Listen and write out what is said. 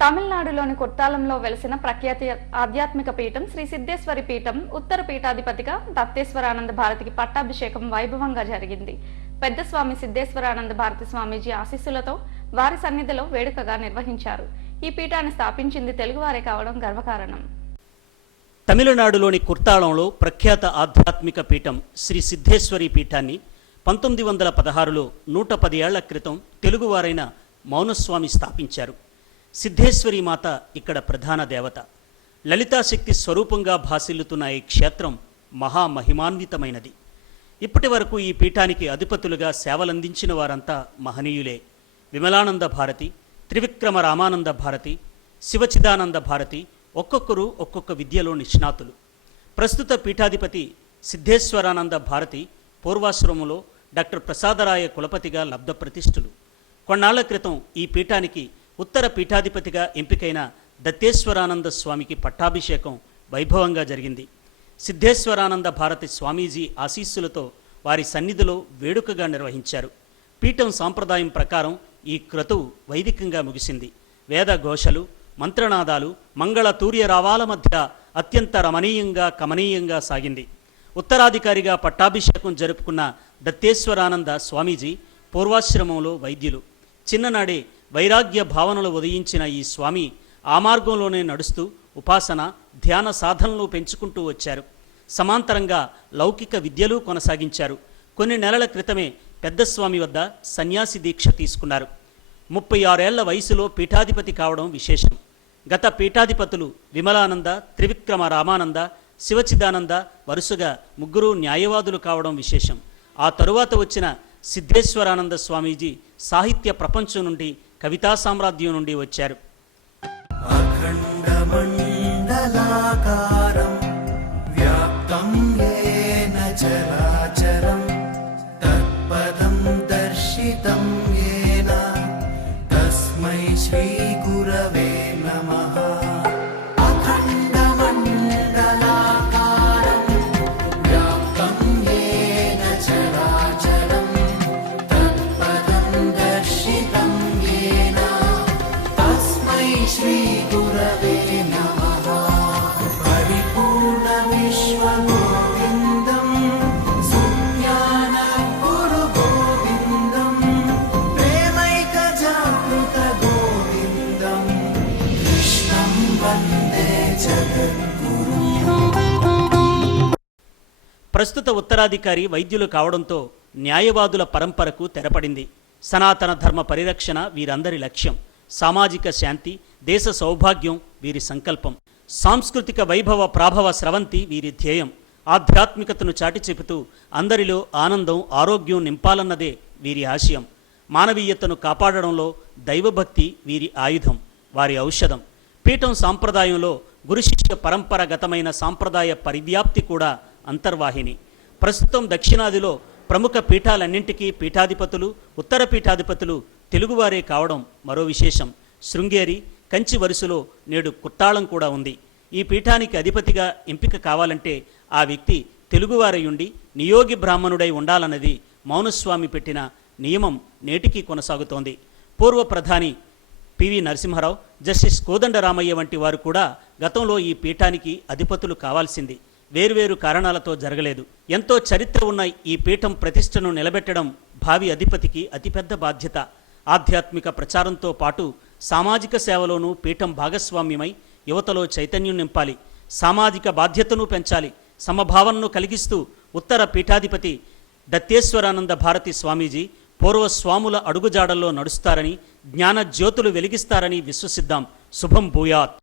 తమిళనాడులోని కొట్టాలంలో వెలసిన ప్రఖ్యాతి ఆధ్యాత్మిక పీఠం శ్రీ సిద్ధేశ్వరి పీఠం ఉత్తర పీఠాధిపతిగా దత్తేశ్వరానంద భారతికి పట్టాభిషేకం వైభవంగా జరిగింది. పెద్ద స్వామి సిద్ధేశ్వరానంద భారతి స్వామీజీ ఆశీస్సులతో వారి సన్నిధిలో వేడుకగా నిర్వహించారు. ఈ పీఠాన్ని స్థాపించింది తెలుగువారే కావడం గర్వకారణం. తమిళనాడులోని కుర్తాళంలో ప్రఖ్యాత ఆధ్యాత్మిక పీఠం శ్రీ సిద్ధేశ్వరి పీఠాన్ని పంతొమ్మిది వందల పదహారులో నూట పది ఏళ్ళ క్రితం తెలుగువారైన మౌనస్వామి స్థాపించారు. సిద్ధేశ్వరి మాత ఇక్కడ ప్రధాన దేవత. లలితాశక్తి స్వరూపంగా భాసిల్లుతున్న ఈ క్షేత్రం మహామహిమాన్వితమైనది ఇప్పటి వరకు ఈ పీఠానికి అధిపతులుగా సేవలందించిన వారంతా మహనీయులే. విమలానంద భారతి త్రివిక్రమ రామానంద భారతి శివచిదానంద భారతి ఒక్కొక్కరు ఒక్కొక్క విద్యలో నిష్ణాతులు. ప్రస్తుత పీఠాధిపతి సిద్ధేశ్వరానంద భారతి పూర్వాశ్రమంలో డాక్టర్ ప్రసాదరాయ కులపతిగా లబ్ధ ప్రతిష్ఠులు కొన్నాళ్ళ క్రితం ఈ పీఠానికి ఉత్తర పీఠాధిపతిగా ఎంపికైన దత్తేశ్వరానంద స్వామికి పట్టాభిషేకం వైభవంగా జరిగింది. సిద్ధేశ్వరానంద భారతి స్వామీజీ ఆశీస్సులతో వారి సన్నిధిలో వేడుకగా నిర్వహించారు. పీఠం సాంప్రదాయం ప్రకారం ఈ క్రతువు వైదికంగా ముగిసింది. వేద ఘోషలు మంత్రనాదాలు మంగళ తూర్యరావాల మధ్య అత్యంత రమణీయంగా కమనీయంగా సాగింది. ఉత్తరాధికారిగా పట్టాభిషేకం జరుపుకున్న దత్తేశ్వరానంద స్వామీజీ పూర్వాశ్రమంలో వైద్యులు. చిన్ననాడే వైరాగ్య భావనలు ఉదయించిన ఈ స్వామి ఆ మార్గంలోనే నడుస్తూ ఉపాసన ధ్యాన సాధనలు పెంచుకుంటూ వచ్చారు. సమాంతరంగా లౌకిక విద్యలు కొనసాగించారు. కొన్ని నెలల క్రితమే పెద్దస్వామి వద్ద సన్యాసి దీక్ష తీసుకున్నారు. ముప్పై ఆరేళ్ళ వయసులో పీఠాధిపతి కావడం విశేషం. గత పీఠాధిపతులు విమలానంద త్రివిక్రమ రామానంద శివచిదానంద వరుసగా ముగ్గురు న్యాయవాదులు కావడం విశేషం. ఆ తరువాత వచ్చిన సిద్ధేశ్వరానంద స్వామీజీ సాహిత్య ప్రపంచం నుండి కవితా సామ్రాజ్యం నుండి వచ్చారు. వ్యాప్తం చరాచరం. ప్రస్తుత ఉత్తరాధికారి వైద్యులు కావడంతో న్యాయవాదుల పరంపరకు తెరపడింది. సనాతన ధర్మ పరిరక్షణ వీరందరి లక్ష్యం. సామాజిక శాంతి దేశ సౌభాగ్యం వీరి సంకల్పం. సాంస్కృతిక వైభవ ప్రాభవ స్రవంతి వీరి ధ్యేయం. ఆధ్యాత్మికతను చాటి చెబుతూ అందరిలో ఆనందం ఆరోగ్యం నింపాలన్నదే వీరి ఆశయం. మానవీయతను కాపాడడంలో దైవభక్తి వీరి ఆయుధం వారి ఔషధం. పీఠం సాంప్రదాయంలో గురుశిష్య పరంపరగతమైన సాంప్రదాయ పరివ్యాప్తి కూడా అంతర్వాహిని. ప్రస్తుతం దక్షిణాదిలో ప్రముఖ పీఠాలన్నింటికీ పీఠాధిపతులు ఉత్తర పీఠాధిపతులు తెలుగువారే కావడం మరో విశేషం. శృంగేరి కంచి వరుసలో నేడు కుట్టాళం కూడా ఉంది. ఈ పీఠానికి అధిపతిగా ఎంపిక కావాలంటే ఆ వ్యక్తి తెలుగువారయుండి నియోగి బ్రాహ్మణుడై ఉండాలన్నది మౌనస్వామి పెట్టిన నియమం నేటికీ కొనసాగుతోంది. పూర్వ ప్రధాని పివి నరసింహారావు జస్టిస్ కోదండరామయ్య వంటి వారు కూడా గతంలో ఈ పీఠానికి అధిపతులు కావాల్సింది. వేర్వేరు కారణాలతో జరగలేదు. ఎంతో చరిత్ర ఉన్న ఈ పీఠం ప్రతిష్టను నిలబెట్టడం భావి అధిపతికి అతిపెద్ద బాధ్యత. ఆధ్యాత్మిక ప్రచారంతో పాటు సామాజిక సేవలోనూ పీఠం భాగస్వామ్యమై యువతలో చైతన్యం నింపాలి. సామాజిక బాధ్యతను పెంచాలి. సమభావనను కలిగిస్తూ ఉత్తర పీఠాధిపతి దత్తేశ్వరానంద భారతి స్వామీజీ పూర్వ స్వాముల అడుగుజాడల్లో నడుస్తారని జ్ఞాన జ్యోతులు వెలిగిస్తారని విశ్వసిద్దాం. శుభం భూయాత్.